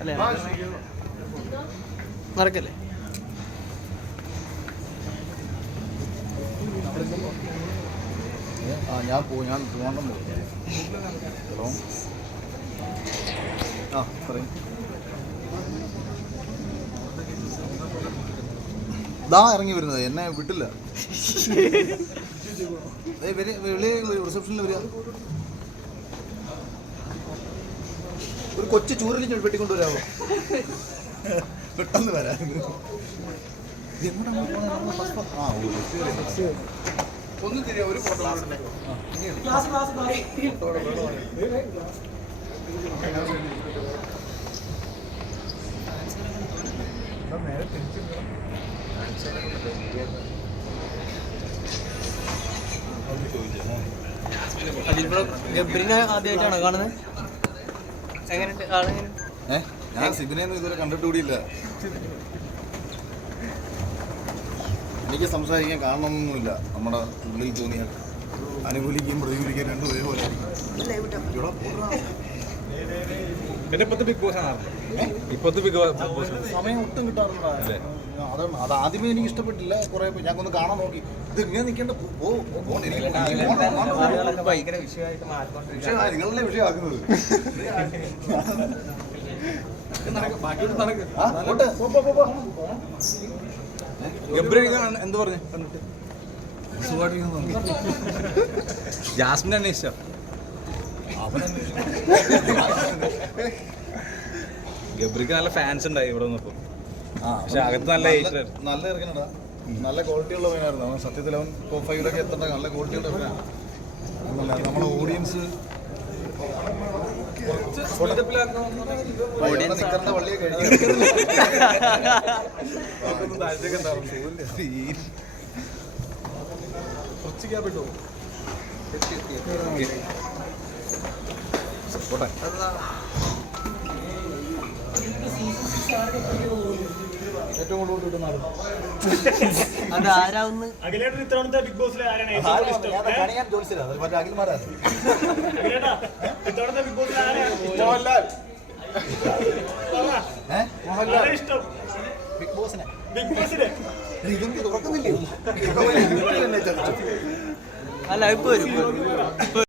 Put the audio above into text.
അല്ലേ മറക്കല്ലേ? ആ ഞാൻ പോ ഞാൻ പോകണം പോകും ഹലോ? ആ പറയും. ദാ ഇറങ്ങി വരുന്നത്. എന്നെ വിട്ടില്ല. റിസപ്ഷനിൽ വരിക. ഒരു കൊച്ചു ചൂരലിഞ്ഞ് വെട്ടിക്കൊണ്ടുവരാമോ പെട്ടെന്ന് വരാ. ഒന്ന് തിരിയാ ഒരു ഫോട്ടോ ഗബ്രിനെ ആദ്യമായിട്ടാണോ കാണുന്നത് ഏ ഞാൻ സിബിനെയൊന്നും ഇതുവരെ കണ്ടിട്ട് കൂടിയില്ല എനിക്ക് സംസാരിക്കാൻ കാണണമെന്നൊന്നുമില്ല നമ്മുടെ ഉള്ളിൽ തോന്നിയാൽ അനുകൂലിക്കുകയും പ്രതികൂലിക്കുകയും രണ്ടും ഒരേപോലെ. പിന്നെ ഇപ്പത്തെ ബിഗ് ബോസ് ആണ് ഇപ്പത്തെ ബിഗ് ബോസ് സമയം ഒട്ടും കിട്ടാറില്ല അത് ആദ്യമേ എനിക്ക് ഇഷ്ടപ്പെട്ടില്ല കുറെ ഞങ്ങൾക്കൊന്ന് കാണാൻ നോക്കി ഇത് ഇങ്ങനെ നിൽക്കേണ്ട നിങ്ങളല്ലേ വിഷയമാക്കുന്നത് എന്ത് പറഞ്ഞു. ജാസ്മിൻ അന്വേഷിച്ചോ ഗബ്രിക്ക് നല്ല ഫാൻസ് ഉണ്ടായി ഇവിടെ നിന്നപ്പോ ആ, പക്ഷെ അകത്ത് നല്ല നല്ല- ഇറക്കണടാ നല്ല ക്വാളിറ്റി ഉള്ള പയ്യനായിരുന്നു അവൻ സത്യത്തിൽ അവൻ ടോപ്പ് ഫൈവിലൊക്കെ എത്തണ്ട? നല്ല ക്വാളിറ്റി ഉള്ള പയ്യനാണ് ഓഡിയൻസ് കുറച്ച് ക്യാബ് വള്ളിയൊക്കെ പോട്ടെ. ഏറ്റവും കൂടുതൽ കിട്ടുന്ന ആൾ. അത് ആരാവുന്ന? അഖിലേട്ടൻ ഇത്തവണത്തെ ബിഗ് ബോസിൽ ആരാണ് ഏറ്റവും ഇഷ്ടം? ഞാൻ അത് മറ്റേ അഖിൽമാരാ അഖിലേട്ടാ ഇത്തവണത്തെ ബിഗ് ബോസിൽ ആരാണ്? മോഹൻലാൽ. ഇഷ്ടം. ബിഗ് ബോസിനെ ബിഗ് തുറക്കുന്നില്ലേ? അല്ല ഇപ്പൊ വരും ഇപ്പൊ